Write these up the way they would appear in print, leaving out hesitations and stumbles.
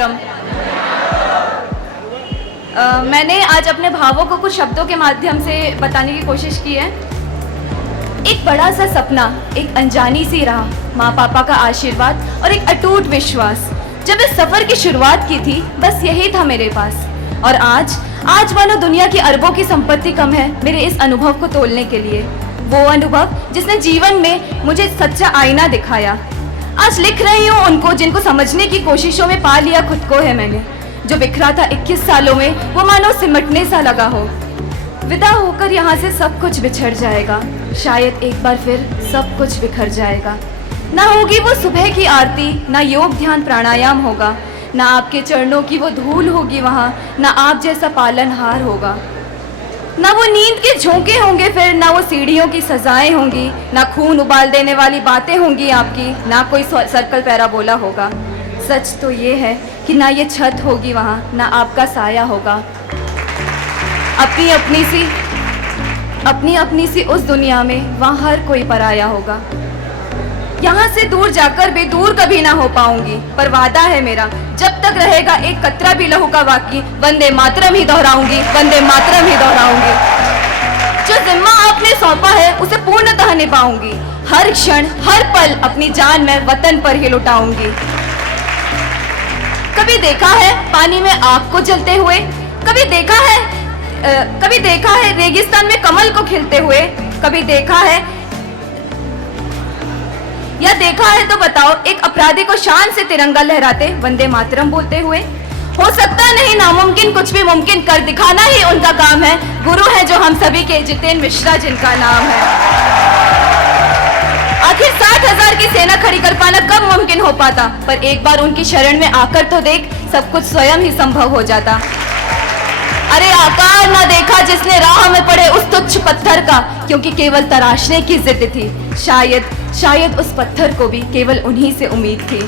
मातरम। मैंने आज अपने भावों को कुछ शब्दों के माध्यम से बताने की कोशिश की है। एक बड़ा सा सपना, एक अनजानी सी राह, माँ पापा का आशीर्वाद और एक अटूट विश्वास। जब इस सफर की शुरुआत की थी बस यही था मेरे पास। और आज मानो दुनिया की अरबों की संपत्ति कम है मेरे इस अनुभव को तोलने के लिए। वो अनुभव जिसने जीवन में मुझे सच्चा आईना दिखाया। आज लिख रही हूँ उनको जिनको समझने की कोशिशों में पा लिया खुद को है मैंने। जो बिखरा था 21 सालों में वो मानो सिमटने सा लगा हो। विदा होकर यहाँ से सब कुछ बिछड़ जाएगा, शायद एक बार फिर सब कुछ बिखर जाएगा। ना होगी वो सुबह की आरती, ना योग ध्यान प्राणायाम होगा, ना आपके चरणों की वो धूल होगी वहाँ, ना आप जैसा पालनहार होगा। ना वो नींद के झोंके होंगे फिर, ना वो सीढ़ियों की सजाएं होंगी, ना खून उबाल देने वाली बातें होंगी आपकी, ना कोई सर्कल पैरा बोला होगा। सच तो ये है कि ना ये छत होगी वहाँ, ना आपका साया होगा। अपनी अपनी सी उस दुनिया में वहाँ हर कोई पराया होगा। यहाँ से दूर जाकर भी दूर कभी ना हो पाऊंगी, पर वादा है मेरा जब तक रहेगा एक कतरा भी लहू का बाकी, वंदे मातरम ही दोहराऊंगी, वंदे मातरम ही दोहराऊंगी। जो जिम्मा आपने सौंपा है उसे पूर्णतः निभाऊंगी। हर क्षण हर पल अपनी जान मैं वतन पर ही लुटाऊंगी। कभी देखा है पानी में आग को जलते हुए, कभी देखा है रेगिस्तान में कमल को खिलते हुए, कभी देखा है या देखा है तो बताओ एक अपराधी को शान से तिरंगा लहराते वंदे मातरम बोलते हुए। हो सकता नहीं नामुमकिन कुछ भी मुमकिन कर दिखाना ही उनका काम है। गुरु है जो हम सभी के, जितेंद्र मिश्रा जिनका नाम है। आखिर 60,000 की सेना खड़ी कर पाना कब मुमकिन हो पाता, पर एक बार उनकी शरण में आकर तो देख, सब कुछ स्वयं ही संभव हो जाता। अरे आकार ना देखा जिसने राह में पड़े उस तुच्छ पत्थर का, क्योंकि केवल तराशने की जिद थी। शायद उस पत्थर को भी केवल उन्हीं से उम्मीद थी।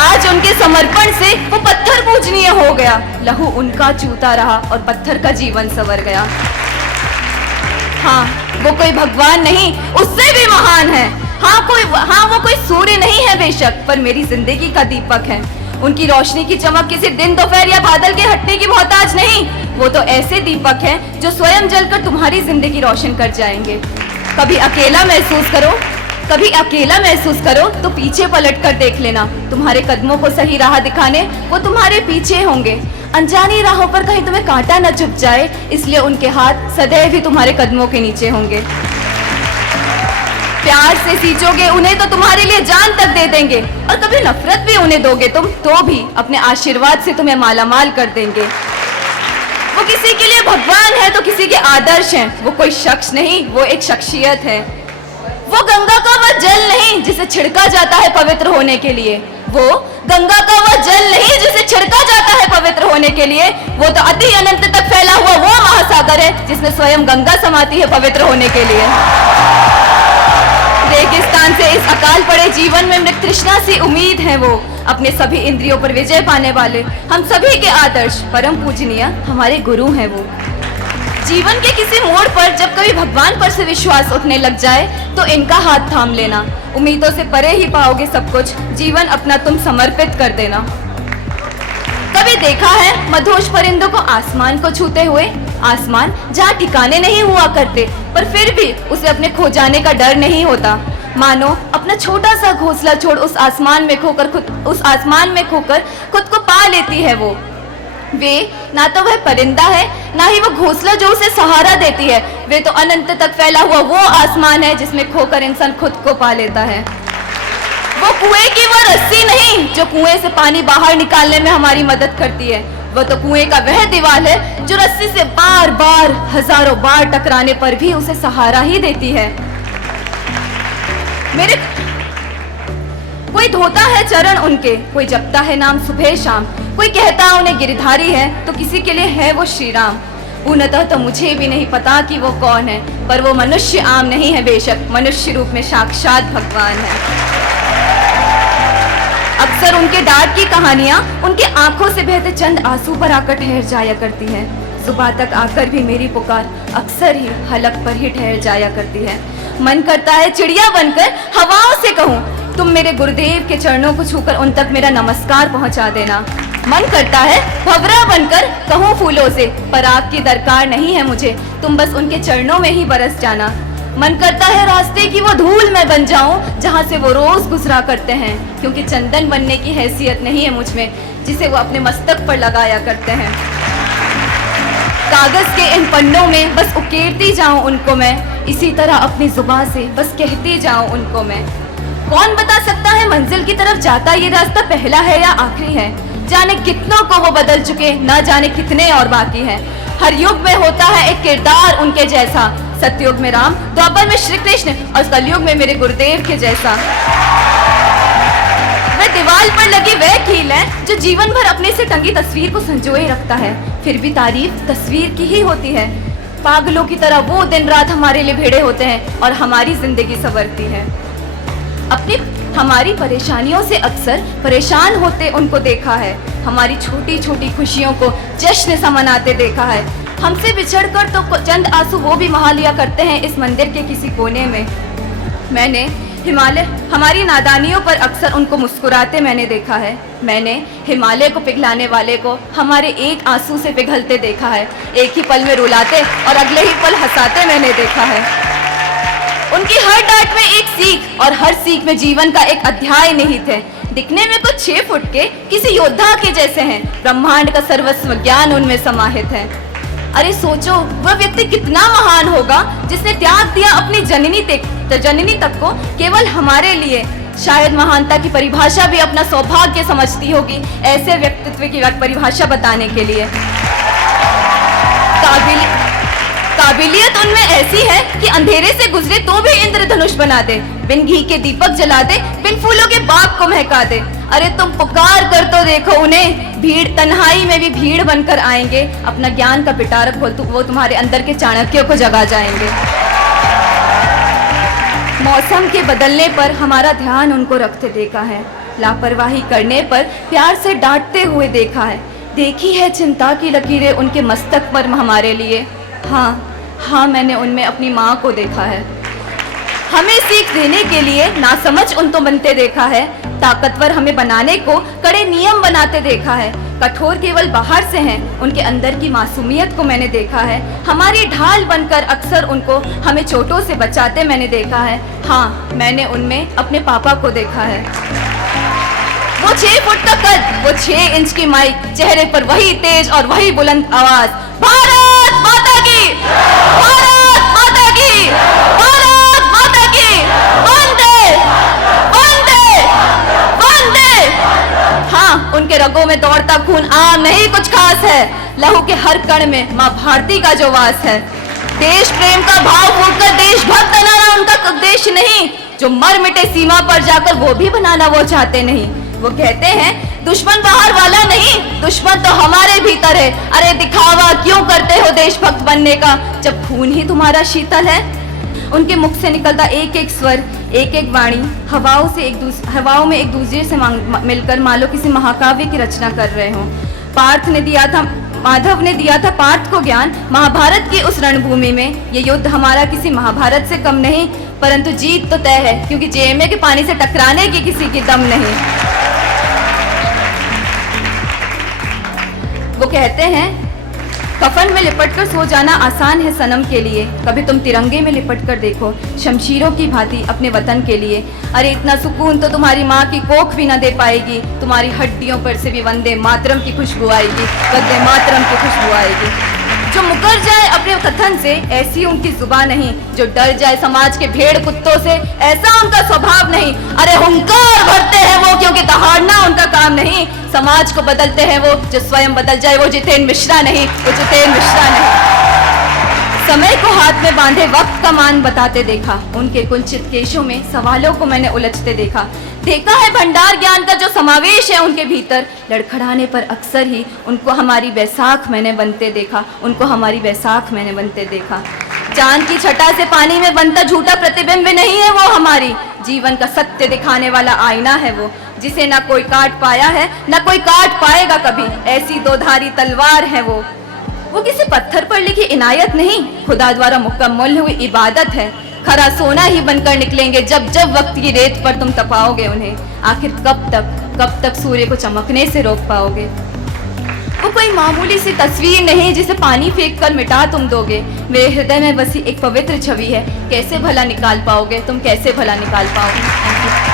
आज उनके समर्पण से वो पत्थर पूजनीय हो गया। लहू उनका चूता रहा और पत्थर का जीवन संवर गया। हाँ, वो कोई भगवान नहीं, उससे भी महान है। हाँ, वो कोई सूर्य नहीं है बेशक, पर मेरी जिंदगी का दीपक है। उनकी रोशनी की चमक किसी दिन दोपहर या बादल के हटने की मोहताज नहीं। वो तो ऐसे दीपक हैं जो स्वयं जलकर तुम्हारी जिंदगी रोशन कर जाएंगे। कभी अकेला महसूस करो तो पीछे पलट कर देख लेना। तुम्हारे कदमों को सही राह दिखाने वो तुम्हारे पीछे होंगे। अनजानी राहों पर कहीं तुम्हें कांटा न चुभ जाए, इसलिए उनके हाथ सदैव ही तुम्हारे कदमों के नीचे होंगे। प्यार से सींचोगे उन्हें तो तुम्हारे लिए जान तक दे देंगे, और कभी नफरत भी उन्हें दोगे तुम तो भी अपने आशीर्वाद से तुम्हें मालामाल कर देंगे। वो किसी के लिए भगवान है तो किसी के आदर्श हैं। वो कोई शख्स नहीं, वो एक शख्सियत है। वो गंगा का वह जल नहीं जिसे छिड़का जाता है पवित्र होने के लिए। वो गंगा का वह जल नहीं जिसे छिड़का जाता है पवित्र होने के लिए। वो तो अति अनंत तक फैला हुआ वो महासागर है जिसमें स्वयं गंगा समाती है पवित्र होने के लिए। रेगिस्तान से इस अकाल पड़े जीवन में मृत तृष्णा सी उम्मीद है वो। अपने सभी इंद्रियों पर विजय पाने वाले हम सभी के आदर्श परम पूजनीय हमारे गुरु हैं वो। जीवन के किसी मोड़ पर जब कभी भगवान पर से विश्वास उठने लग जाए तो इनका हाथ थाम लेना। उम्मीदों से परे ही पाओगे सब कुछ। जीवन अपना तुम समर्पित कर देना। कभी देखा है मधोश परिंदों को आसमान को छूते हुए? आसमान जहाँ ठिकाने नहीं हुआ करते, पर फिर भी उसे अपने खो जाने का डर नहीं होता। मानो अपना छोटा सा घोंसला छोड़ उस आसमान में खोकर खुद को पा लेती है वो। वे ना तो वह परिंदा है, ना ही वो घोंसला जो उसे सहारा देती है। वे तो अनंत तक फैला हुआ वो आसमान है जिसमें खोकर इंसान खुद को पा लेता है। वो कुएं की वो रस्सी नहीं जो कुएं से पानी बाहर निकालने में हमारी मदद करती है। वो तो कुएं का वह दीवार है जो रस्सी से बार बार हजारों बार टकराने पर भी उसे सहारा ही देती है। कोई धोता है चरण उनके, कोई जपता है नाम सुबह शाम, कोई कहता है उन्हें गिरधारी है तो किसी के लिए है वो श्री राम। पूर्णतः तो मुझे भी नहीं पता कि वो कौन है, पर वो मनुष्य आम नहीं है बेशक, मनुष्य रूप में साक्षात भगवान है। अक्सर उनके डांट की कहानियां उनके आंखों से बहते चंद आंसू पर आकर ठहर जाया करती है। सुबह तक आकर भी मेरी पुकार अक्सर ही हलक पर ही ठहर जाया करती है। मन करता है चिड़िया बनकर हवाओं से कहूँ तुम मेरे गुरुदेव के चरणों को छूकर उन तक मेरा नमस्कार पहुंचा देना। मन करता है भंवरा बनकर कहूँ फूलों से, पर आपकी दरकार नहीं है मुझे, तुम बस उनके चरणों में ही बरस जाना। मन करता है रास्ते की वो धूल मैं बन जाऊं जहां से वो रोज गुजरा करते हैं, क्योंकि चंदन बनने की हैसियत नहीं है मुझ में जिसे वो अपने मस्तक पर लगाया करते हैं। कागज के इन पन्नों में बस उकेरती जाऊं उनको मैं, इसी तरह अपनी जुबान से बस कहती जाऊं उनको मैं। कौन बता सकता है मंजिल की तरफ जाता ये रास्ता पहला है या आखिरी है? जाने कितनों को वो बदल चुके, ना जाने कितने और बाकी हैं। हर युग में होता है एक किरदार उनके जैसा, सतयुग में राम, द्वापर में श्री कृष्ण और कलयुग में मेरे गुरुदेव के जैसा। वह दीवार पर लगी वह कील है जो जीवन भर अपने से टंगी तस्वीर को संजोए रखता है, फिर भी तारीफ तस्वीर की ही होती है। पागलों की तरह वो दिन रात हमारे लिए भिड़े होते हैं और हमारी जिंदगी संवरती है। अपनी हमारी परेशानियों से अक्सर परेशान होते उनको देखा है, हमारी छोटी छोटी खुशियों को जश्न सा मनाते देखा है। हमसे बिछड़कर तो चंद आंसू वो भी बहा लिया करते हैं इस मंदिर के किसी कोने में। मैंने हिमालय हमारी नादानियों पर अक्सर उनको मुस्कुराते मैंने देखा है। मैंने हिमालय को पिघलाने वाले को हमारे एक आंसू से पिघलते देखा है। एक ही पल में रुलाते और अगले ही पल हंसाते मैंने देखा है। उनकी हर डांट में एक सीख और हर सीख में जीवन का एक अध्याय निहित है। दिखने में कुछ 6 फुट के किसी योद्धा के जैसे हैं, ब्रह्मांड का सर्वस्व ज्ञान उनमें समाहित है। अरे सोचो वह व्यक्ति कितना महान होगा जिसने त्याग दिया अपनी जननी तक को केवल हमारे लिए। शायद महानता की परिभाषा भी अपना सौभाग्य समझती होगी ऐसे व्यक्तित्व की परिभाषा बताने के लिए। काबिलियत उनमें ऐसी है कि अंधेरे से गुजरे तो भी इंद्रधनुष बना दे, बिन घी के दीपक जला दे, बिन फूलों के बाग को महका दे। अरे तुम पुकार कर तो देखो उन्हें, भीड़ तन्हाई में भी भीड़ बनकर आएंगे। अपना ज्ञान का पिटारा वो तुम्हारे अंदर के चाणक्यों को जगा जाएंगे। मौसम के बदलने पर हमारा ध्यान उनको रखते देखा है, लापरवाही करने पर प्यार से डांटते हुए देखा है। देखी है चिंता की लकीरें उनके मस्तक पर हमारे लिए। हाँ, मैंने उनमें अपनी माँ को देखा है। हमें सीख देने के लिए नासमझ उन तो बनते देखा है, ताकतवर हमें बनाने को कड़े नियम बनाते देखा है। कठोर केवल बाहर से हैं, उनके अंदर की मासूमियत को मैंने देखा है। हमारी ढाल बनकर अक्सर उनको हमें चोटों से बचाते मैंने देखा है। हाँ, मैंने उनमें अपने पापा को देखा है। वो 6 फुट का कद, वो 6 इंच की माइक, चेहरे पर वही तेज और वही बुलंद आवाज, भारत माता की, भारत माता की, भारत माता की, वंदे वंदे वंदे। हाँ, उनके रगों में दौड़ता खून आम नहीं कुछ खास है, लहू के हर कण में माँ भारती का जो वास है। देश प्रेम का भाव फूटकर देशभक्त बनाना उनका उद्देश्य नहीं, जो मर मिटे सीमा पर जाकर वो भी बनाना वो चाहते नहीं। वो कहते हैं दुश्मन बाहर वाला नहीं, दुश्मन तो हमारे भीतर है। अरे दिखावा क्यों करते हो देशभक्त बनने का, जब खून ही तुम्हारा शीतल है। उनके मुख से निकलता एक एक स्वर, एक एक वाणी हवाओं में एक दूसरे से मिलकर मानो किसी महाकाव्य की रचना कर रहे हो। माधव ने दिया था पार्थ को ज्ञान महाभारत की उस रणभूमि में। ये युद्ध हमारा किसी महाभारत से कम नहीं, परंतु जीत तो तय है, क्योंकि जेएमए के पानी से टकराने की किसी की दम नहीं। वो कहते हैं कफन में लिपटकर सो जाना आसान है सनम के लिए, कभी तुम तिरंगे में लिपट कर देखो शमशीरों की भांति अपने वतन के लिए। अरे इतना सुकून तो तुम्हारी माँ की कोख भी न दे पाएगी, तुम्हारी हड्डियों पर से भी वंदे मातरम की खुशबू आएगी, वंदे मातरम की खुशबू आएगी। जो मुकर जाए अपने कथन से ऐसी उनकी जुबान नहीं, जो डर जाए समाज के भेड़ कुत्तों से ऐसा उनका स्वभाव नहीं। अरे हुंकार भरते हैं वो, क्योंकि दहाड़ना उनका काम नहीं। समाज को बदलते हैं वो, जो स्वयं बदल जाए वो जितेंद्र मिश्रा नहीं, वो जितेंद्र मिश्रा नहीं। समय को हाथ में बांधे वक्त का मान बताते देखा, उनके कुंचित केशों में सवालों को मैंने उलझते देखा है भंडार ज्ञान का जो समावेश है उनके भीतर। लड़खड़ाने पर अक्सर ही उनको हमारी बैसाख मैंने बनते देखा, उनको हमारी बैसाख मैंने बनते देखा। चांद की छटा से पानी में बनता झूठा प्रतिबिंब नहीं है वो, हमारी जीवन का सत्य दिखाने वाला आईना है वो, जिसे ना कोई काट पाया है ना कोई काट पाएगा कभी। ऐसी दोधारी तलवार है वो किसी पत्थर पर लिखी इनायत नहीं, खुदा द्वारा मुकम्मल हुई इबादत है। खरा सोना ही बनकर निकलेंगे जब जब वक्त की रेत पर तुम तपाओगे उन्हें। आखिर कब तक सूर्य को चमकने से रोक पाओगे। वो कोई मामूली सी तस्वीर नहीं जिसे पानी फेंक कर मिटा तुम दोगे। मेरे हृदय में बसी एक पवित्र छवि है, कैसे भला निकाल पाओगे तुम, कैसे भला निकाल पाओगे।